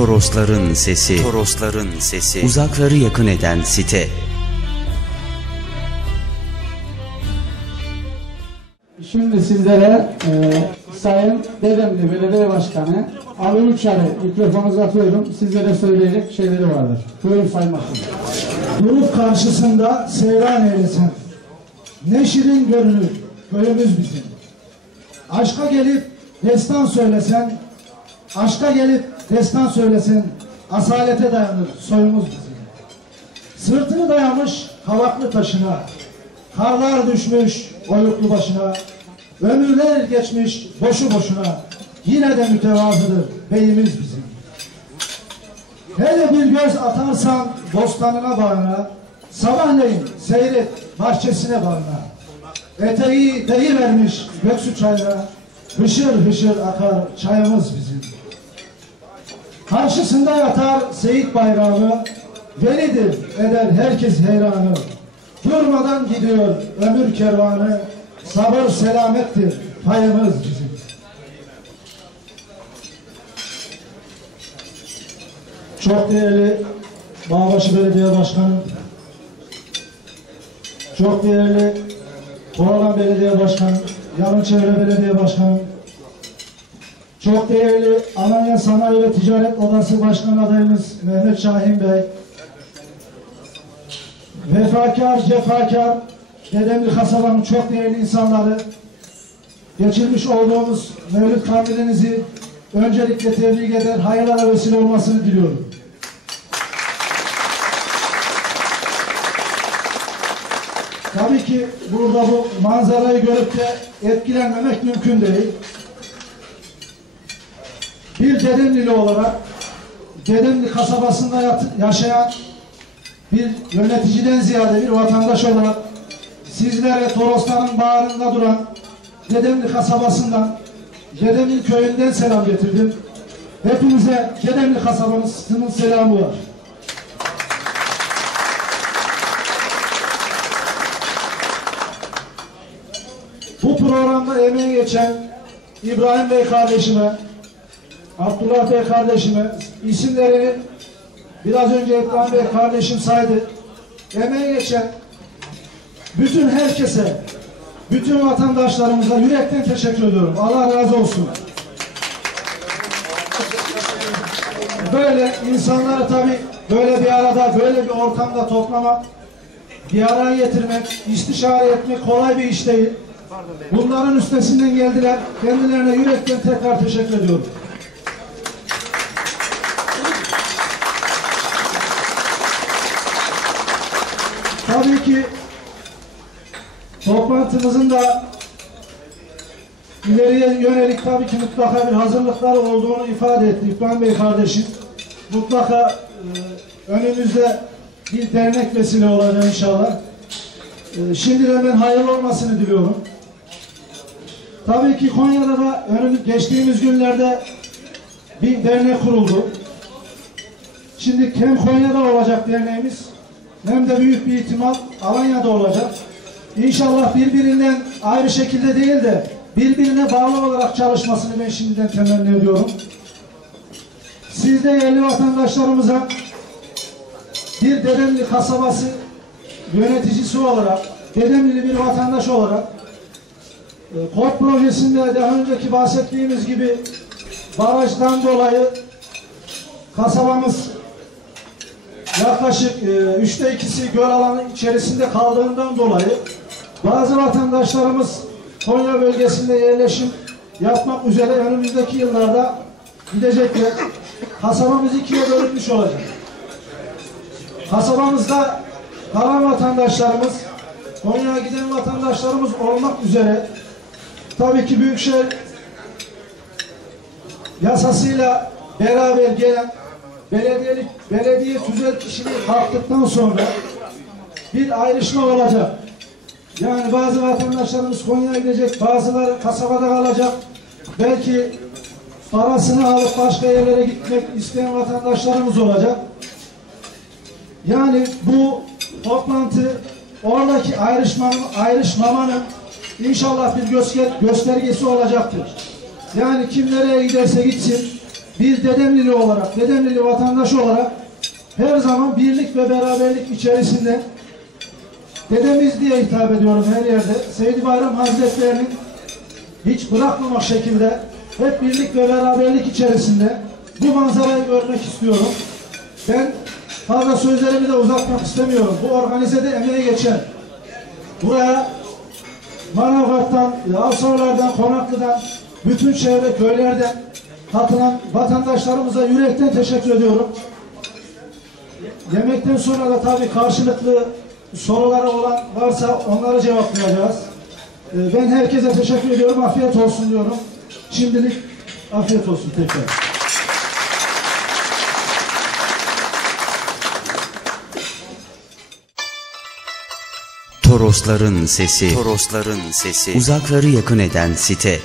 Torosların sesi, Torosların sesi, uzakları yakın eden site. Şimdi sizlere e, Sayın Dedemli Belediye Başkanı Ali Uçar'ı mikrofonu uzatıyorum. Sizlere söyleyecek şeyleri vardır. Buyurun Sayın Başkanım. Durup karşısında seyran eylesen. Ne şirin görünür köyümüz bizim. Aşka gelip destan söylesen, aşka gelip destan söylesen, asalete dayanır soyumuz bizim. Sırtını dayamış kavaklı taşına, karlar düşmüş oyuklu başına, ömürler geçmiş boşu boşuna, yine de mütevazıdır beyimiz bizim. Hele bir göz atarsan bostanına bağına, sabahleyin seyret bahçesine bağına. Eteği deyivermiş göksu çayına, hışır hışır akar çayımız bizim. Karşısında yatar Seyit bayrağı, velidir eder herkes heyranı. Durmadan gidiyor ömür kervanı, sabır selamettir payımız bizim. Çok değerli Bağbaşı Belediye Başkanı, çok değerli Koralan Belediye Başkanı, Yarın Çevre Belediye Başkanı, çok değerli Alanya Sanayi ve Ticaret Odası Başkan adayımız Mehmet Şahin Bey, vefakar, cefakar, Dedemli kasabanın çok değerli insanları, geçirmiş olduğumuz Mevlüt Kandilinizi öncelikle tebrik eder, hayırlara vesile olmasını diliyorum. Tabii ki burada bu manzarayı görüp de etkilenmemek mümkün değil. Bir Dedemlili olarak Dedemli kasabasında yaşayan bir yöneticiden ziyade bir vatandaş olarak sizlere Torosların bağrında duran Dedemli kasabasından Dedemli köyünden selam getirdim. Hepinize Dedemli kasabasının selamı var. Bu programda emeği geçen İbrahim Bey kardeşime, Abdullah Bey kardeşime, isimlerini biraz önce Ekrem Bey kardeşim saydı. Emeği geçen bütün herkese, bütün vatandaşlarımıza yürekten teşekkür ediyorum. Allah razı olsun. Böyle insanları tabii böyle bir arada, böyle bir ortamda toplamak, bir araya getirmek, istişare etmek kolay bir iş değil. Bunların üstesinden geldiler. Kendilerine yürekten tekrar teşekkür ediyorum. Tabii ki toplantımızın da ileriye yönelik tabii ki mutlaka bir hazırlıklar olduğunu ifade etti İbrahim Bey kardeşim. Mutlaka e, önümüzde bir dernek vesile olacak inşallah. E, şimdiden ben hayırlı olmasını diliyorum. Tabii ki Konya'da da önümüz, geçtiğimiz günlerde bir dernek kuruldu. Şimdi hem Konya'da olacak derneğimiz hem de büyük bir ihtimal Alanya'da olacak. İnşallah birbirinden ayrı şekilde değil de birbirine bağlı olarak çalışmasını ben şimdiden temenni ediyorum. Siz de yerli vatandaşlarımıza bir Dedemli kasabası yöneticisi olarak, Dedemli bir vatandaş olarak e, Kod projesinde daha önceki bahsettiğimiz gibi barajdan dolayı kasabamız yaklaşık e, üçte ikisi göl alanı içerisinde kaldığından dolayı bazı vatandaşlarımız Konya bölgesinde yerleşim yapmak üzere önümüzdeki yıllarda gidecekler. Kasabamız ikiye bölünmüş olacak. Kasabamızda kalan vatandaşlarımız Konya'ya giden vatandaşlarımız olmak üzere tabii ki Büyükşehir yasasıyla beraber gelen belediyelik belediye tüzel kişiliği kalktıktan sonra bir ayrışma olacak. Yani bazı vatandaşlarımız Konya'ya gidecek, bazıları kasabada kalacak. Belki parasını alıp başka yerlere gitmek isteyen vatandaşlarımız olacak. Yani bu toplantı oradaki ayrışmanın, ayrışmamanın inşallah bir göster göstergesi olacaktır. Yani kim nereye giderse gitsin biz Dedemlili olarak, Dedemlili vatandaşı olarak her zaman birlik ve beraberlik içerisinde dedemiz diye hitap ediyorum her yerde. Seydi Bayram Hazretlerinin hiç bırakmamak şekilde hep birlik ve beraberlik içerisinde bu manzarayı görmek istiyorum. Ben fazla sözlerimi de uzatmak istemiyorum. Bu organizede emeği geçen buraya Manavgat'tan, Avsarlar'dan, Konaklı'dan, bütün çevre köylerden katılan vatandaşlarımıza yürekten teşekkür ediyorum. Yemekten sonra da tabii karşılıklı soruları olan varsa onları cevaplayacağız. Ee, Ben herkese teşekkür ediyorum. Afiyet olsun diyorum. Şimdilik afiyet olsun tekrar. Torosların sesi, Torosların sesi, uzakları yakın eden site.